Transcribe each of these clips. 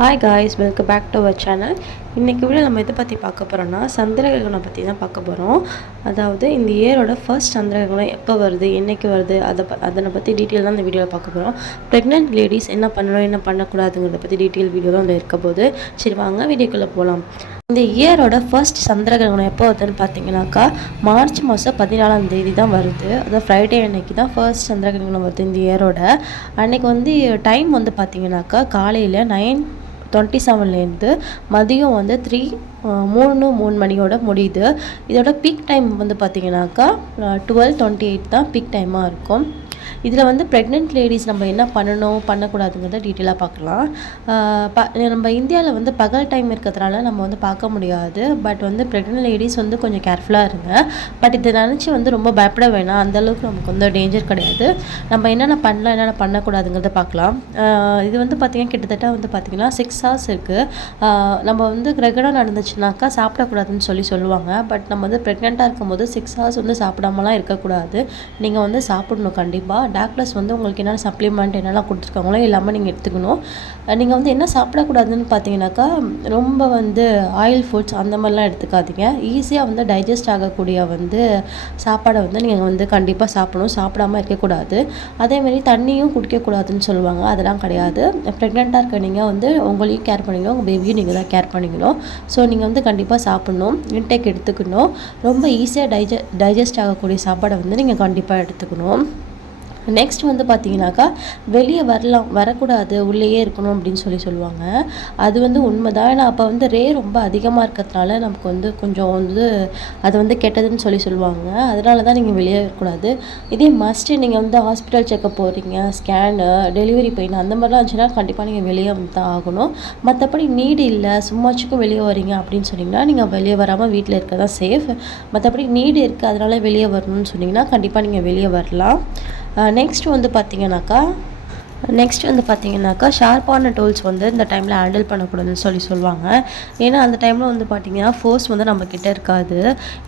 Hi guys, welcome back to our channel. இன்றைக்கி video நம்ம எதை பற்றி பார்க்க போகிறோன்னா சந்திரகிரகணம் பற்றி தான் பார்க்க போகிறோம். அதாவது இந்த இயரோட ஃபர்ஸ்ட் சந்திரகிரகணம் எப்போ வருது, என்றைக்கு வருது, அதனை பற்றி டீட்டெயில் தான் இந்த வீடியோவில் பார்க்க போகிறோம். ப்ரெக்னென்ட் லேடிஸ் என்ன பண்ணணும் என்ன பண்ணக்கூடாதுங்கிறத பற்றி டீட்டெயில் வீடியோ தான் அதில் இருக்க போது. சரி வாங்க வீடியோக்குள்ளே போகலாம். இந்த இயரோட ஃபர்ஸ்ட் சந்திரகிரகணம் எப்போ வருதுன்னு பார்த்தீங்கன்னாக்கா மார்ச் மாதம் 14ஆம் தேதி தான் வருது. அதாவது ஃப்ரைடே அன்னைக்கு தான் ஃபர்ஸ்ட் சந்திரகிரகணம் வருது இந்த இயரோட. அன்றைக்கி வந்து டைம் வந்து பார்த்தீங்கன்னாக்கா காலையில் 9:27 மதியம் வந்து 3 மணியோட முடியுது. இதோட பீக் டைம் வந்து பார்த்தீங்கன்னாக்கா 12:28 தான் பீக் டைமாக இருக்கும். இதில் வந்து ப்ரெக்னென்ட் லேடிஸ் நம்ம என்ன பண்ணணும் பண்ணக்கூடாதுங்கிறத டீட்டெயிலாக பார்க்கலாம். நம்ம இந்தியாவில் வந்து பகல் டைம் இருக்கிறதுனால நம்ம வந்து பார்க்க முடியாது. பட் வந்து ப்ரெக்னென்ட் லேடிஸ் வந்து கொஞ்சம் கேர்ஃபுல்லாக இருங்க. பட் இதை நினச்சி வந்து ரொம்ப பயப்பட வேணாம். அந்தளவுக்கு நமக்கு வந்து டேஞ்சர் கிடையாது. நம்ம என்னென்ன பண்ணலாம் என்னென்ன பண்ணக்கூடாதுங்கிறத பார்க்கலாம். இது வந்து பார்த்திங்கன்னா கிட்டத்தட்ட வந்து பார்த்திங்கன்னா 6 hours இருக்குது. நம்ம வந்து கிரகணம் நடந்துச்சுனாக்கா சாப்பிடக்கூடாதுன்னு சொல்லுவாங்க. பட் நம்ம வந்து ப்ரெக்னெண்ட்டாக இருக்கும்போது 6 hours வந்து சாப்பிடாமலாம் இருக்கக்கூடாது. நீங்கள் வந்து சாப்பிடணும் கண்டிப்பாக. டாக்டர்ஸ் வந்து உங்களுக்கு என்னென்ன சப்ளிமெண்ட் என்னெல்லாம் கொடுத்துருக்காங்களோ எல்லாமே நீங்கள் எடுத்துக்கணும். நீங்கள் வந்து என்ன சாப்பிடக்கூடாதுன்னு பார்த்தீங்கன்னாக்கா ரொம்ப வந்து ஆயில் ஃபுட்ஸ் அந்த மாதிரிலாம் எடுத்துக்காதீங்க. ஈஸியாக வந்து டைஜஸ்ட் ஆகக்கூடிய வந்து சாப்பாடை வந்து நீங்கள் வந்து கண்டிப்பாக சாப்பிடணும். சாப்பிடாமல் இருக்கக்கூடாது. அதேமாரி தண்ணியும் குடிக்கக்கூடாதுன்னு சொல்லுவாங்க. அதெல்லாம் கிடையாது. ப்ரெக்னெண்ட்டாக இருக்க நீங்கள் வந்து உங்களையும் கேர் பண்ணிக்கணும், உங்கள் பேபியும் நீங்கள் தான் கேர் பண்ணிக்கணும். ஸோ நீங்கள் வந்து கண்டிப்பாக சாப்பிட்ணும், இன்டேக் எடுத்துக்கணும். ரொம்ப ஈஸியாக டைஜஸ்ட் ஆகக்கூடிய சாப்பாடை வந்து நீங்கள் கண்டிப்பாக எடுத்துக்கணும். நெக்ஸ்ட் வந்து பார்த்தீங்கன்னாக்கா வெளியே வரக்கூடாது, உள்ளேயே இருக்கணும் அப்படின்னு சொல்லுவாங்க. அது வந்து உண்மை தான். ஏன்னா அப்போ வந்து ரொம்ப அதிகமாக இருக்கிறதுனால நமக்கு வந்து கொஞ்சம் வந்து அது வந்து கெட்டதுன்னு சொல்லுவாங்க. அதனால தான் நீங்கள் வெளியே இருக்கக்கூடாது. இதே மஸ்ட்டு நீங்கள் வந்து ஹாஸ்பிட்டல் செக்கப் போகிறீங்க, ஸ்கேனு, டெலிவரி பெயின் அந்த மாதிரிலாம் இருந்துச்சுன்னா கண்டிப்பாக நீங்கள் வெளியே வந்து தான் ஆகணும். மற்றபடி நீடு இல்லை, சும்மாச்சுக்கும் வெளியே வரீங்க அப்படின்னு சொன்னிங்கன்னா நீங்கள் வெளியே வராமல் வீட்டில் இருக்க தான் சேஃப். மற்றபடி நீடு இருக்குது அதனால் வெளியே வரணும்னு சொன்னிங்கன்னா கண்டிப்பாக நீங்கள் வெளியே வரலாம். நெக்ஸ்ட் வந்து பார்த்தீங்கன்னாக்கா ஷார்ப்பான டூல்ஸ் வந்து இந்த டைமில் ஹேண்டில் பண்ணக்கூடாதுன்னு சொல்லுவாங்க. ஏன்னா அந்த டைமில் வந்து பார்த்திங்கன்னா ஃபோர்ஸ் வந்து நம்மக்கிட்ட இருக்காது.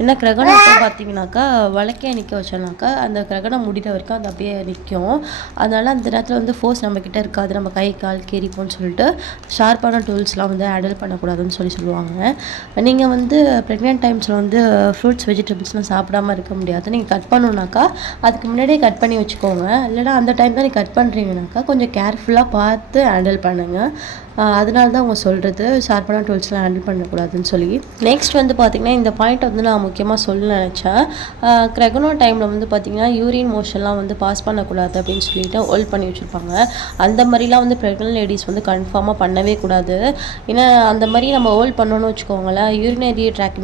ஏன்னா கிரகணத்தை பார்த்தீங்கன்னாக்கா வழக்கே நிற்க வச்சோம்னாக்கா அந்த கிரகணம் முடிகிற வரைக்கும் அது அப்படியே நிற்கும். அதனால் அந்த நேரத்தில் வந்து ஃபோர்ஸ் நம்மக்கிட்ட இருக்காது, நம்ம கை கால் கேரிப்போம்னு சொல்லிட்டு ஷார்ப்பான டூல்ஸ்லாம் வந்து ஹேண்டில் பண்ணக்கூடாதுன்னு சொல்லுவாங்க. நீங்கள் வந்து ப்ரெக்னென்ட் டைம்ஸில் வந்து ஃப்ரூட்ஸ் வெஜிடபிள்ஸ்லாம் சாப்பிடாமல் இருக்க முடியாது. நீங்கள் கட் பண்ணணுன்னாக்கா அதுக்கு முன்னாடியே கட் பண்ணி வச்சுக்கோங்க. இல்லைனா அந்த டைம் தான் நீங்கள் கட் பண்ணுறீங்கனாக்கா கொஞ்சம் கேர்ஃபுல்லாக பார்த்து ஹேண்டில் பண்ணுங்கள். அதனால தான் அவங்க சொல்கிறது ஷார்ப்பான டூல்ஸ்லாம் ஹேண்டில் பண்ணக்கூடாதுன்னு சொல்லி. நெக்ஸ்ட் வந்து பார்த்திங்கன்னா இந்த பாயிண்ட் வந்து நான் முக்கியமாக சொல்ல நினச்சேன். கிரகணம் டைமில் வந்து பார்த்திங்கன்னா யூரின் மோஷன்லாம் வந்து பாஸ் பண்ணக்கூடாது அப்படின்னு சொல்லிட்டு ஹோல்ட் பண்ணி வச்சுருப்பாங்க. அந்த மாதிரிலாம் வந்து ப்ரெக்னென்ட் லேடிஸ் வந்து கன்ஃபார்மாக பண்ணவே கூடாது. ஏன்னா அந்த மாதிரி நம்ம ஹோல்ட் பண்ணணும்னு வச்சுக்கோங்களேன், யூரினரி ட்ராக்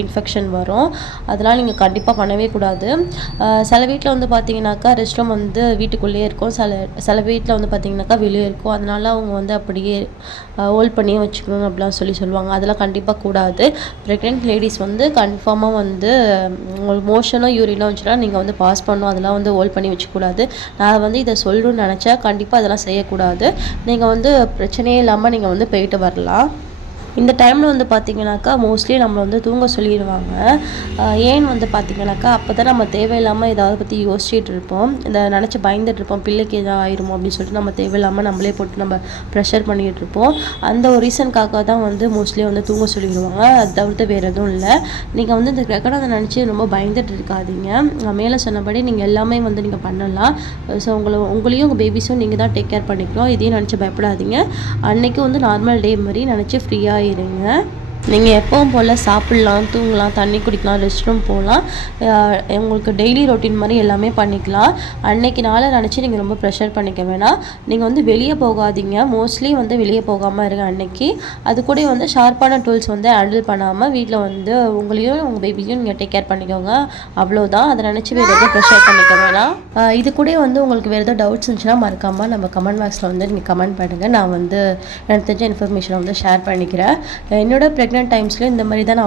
இன்ஃபெக்ஷன் வரும். அதனால் நீங்கள் கண்டிப்பாக பண்ணவே கூடாது. சில வீட்டில் வந்து பார்த்திங்கனாக்கா ரெஸ்ட் ரூம் வந்து வீட்டுக்குள்ளேயே இருக்கும், சில வீட்டில் வந்து பார்த்திங்கனாக்கா வெளியே இருக்கும். அதனால அவங்க வந்து அப்படியே ஹோல்ட் பண்ணியே வச்சுக்கணும் அப்படிலாம் சொல்லுவாங்க. அதெல்லாம் கண்டிப்பாக கூடாது. ப்ரெக்னென்ட் லேடிஸ் வந்து கன்ஃபார்மாக வந்து உங்களுக்கு மோஷனோ யூரினோ வந்துச்சுன்னா நீங்கள் வந்து பாஸ் பண்ணணும். அதெல்லாம் வந்து ஹோல்ட் பண்ணி வச்சுக்கூடாது. நான் வந்து இதை சொல்லணும்னு நினச்சேன். கண்டிப்பாக அதெல்லாம் செய்யக்கூடாது. நீங்கள் வந்து பிரச்சனையே இல்லாமல் நீங்கள் வந்து போயிட்டு வரலாம். இந்த டைமில் வந்து பார்த்திங்கனாக்கா மோஸ்ட்லி நம்மளை வந்து தூங்க சொல்லிடுவாங்க. ஏன்னு வந்து பார்த்திங்கனாக்கா அப்போ தான் நம்ம தேவையில்லாமல் ஏதாவது பற்றி யோசிச்சுட்டு இருப்போம், இதை நினச்சி பயந்துட்டு இருப்போம், பிள்ளைக்கு எதாவது ஆயிருமோ அப்படின்னு சொல்லிட்டு நம்ம தேவையில்லாமல் நம்மளே போட்டு நம்ம ப்ரெஷர் பண்ணிகிட்டு இருப்போம். அந்த ஒரு ரீசனுக்காக தான் வந்து மோஸ்ட்லி வந்து தூங்க சொல்லிடுவாங்க. அது தவிர்த்து வேறு எதுவும் இல்லை. நீங்கள் வந்து இந்த கிரகணத்தை நினச்சி ரொம்ப பயந்துட்டு இருக்காதீங்க. மேலே சொன்னபடி நீங்கள் எல்லாமே வந்து நீங்கள் பண்ணலாம். ஸோ உங்களையும் உங்கள் பேபிஸும் நீங்கள் தான் டேக் கேர் பண்ணிக்கிறோம். இதையும் நினச்சி பயப்படாதீங்க. அன்றைக்கும் வந்து நார்மல் டே மாதிரி நினச்சி ஃப்ரீயாக இருங்க. நீங்கள் எப்பவும் போல் சாப்பிட்லாம், தூங்கலாம், தண்ணி குடிக்கலாம், ரெஸ்ட் ரூம் போகலாம். உங்களுக்கு டெய்லி ரொட்டீன் மாதிரி எல்லாமே பண்ணிக்கலாம். அன்னைக்கு நாளை நினச்சி நீங்கள் ரொம்ப ப்ரெஷர் பண்ணிக்க வேணாம். நீங்கள் வந்து வெளியே போகாதீங்க. மோஸ்ட்லி வந்து வெளியே போகாமல் இருங்க அன்னைக்கு. அது கூட வந்து ஷார்ப்பான டூல்ஸ் வந்து ஹேண்டில் பண்ணாமல் வீட்டில் வந்து உங்களையும் உங்கள் பேபியும் நீங்கள் டேக் கேர் பண்ணிக்கோங்க. அவ்வளோதான். அதை நினச்சி வேறு எதுவும் ப்ரெஷர் பண்ணிக்க வேணாம். இது கூட வந்து உங்களுக்கு வேறு எதாவது டவுட்ஸ் இருந்துச்சுன்னா மறக்காமல் நம்ம கமெண்ட் பாக்ஸில் வந்து நீங்கள் கமெண்ட் பண்ணுங்கள். நான் வந்து எனக்கு தெரிஞ்ச இன்ஃபர்மேஷனை வந்து ஷேர் பண்ணிக்கிறேன். என்னோட ப்ரெக்னென்ட் டைம்ஸ்லேயும் இந்த மாதிரி தான்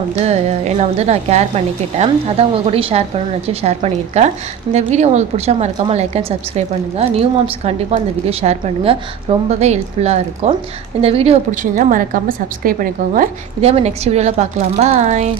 நான் கேர் பண்ணிக்கிட்டேன். அதான் உங்கள் கூட ஷேர் பண்ணணும்னு நினச்சி ஷேர் பண்ணியிருக்கேன். இந்த வீடியோ உங்களுக்கு பிடிச்சா மறக்காமல் லைக் அண்ட் சப்ஸ்கிரைப் பண்ணுங்கள். நியூ மாம்ஸ் கண்டிப்பாக இந்த வீடியோ ஷேர் பண்ணுங்கள். ரொம்பவே ஹெல்ப்ஃபுல்லாக இருக்கும். இந்த வீடியோ பிடிச்சிருந்தா மறக்காமல் சப்ஸ்கிரைப் பண்ணிக்கோங்க. இதே மாதிரி நெக்ஸ்ட் வீடியோவில் பார்க்கலாம். பாய்.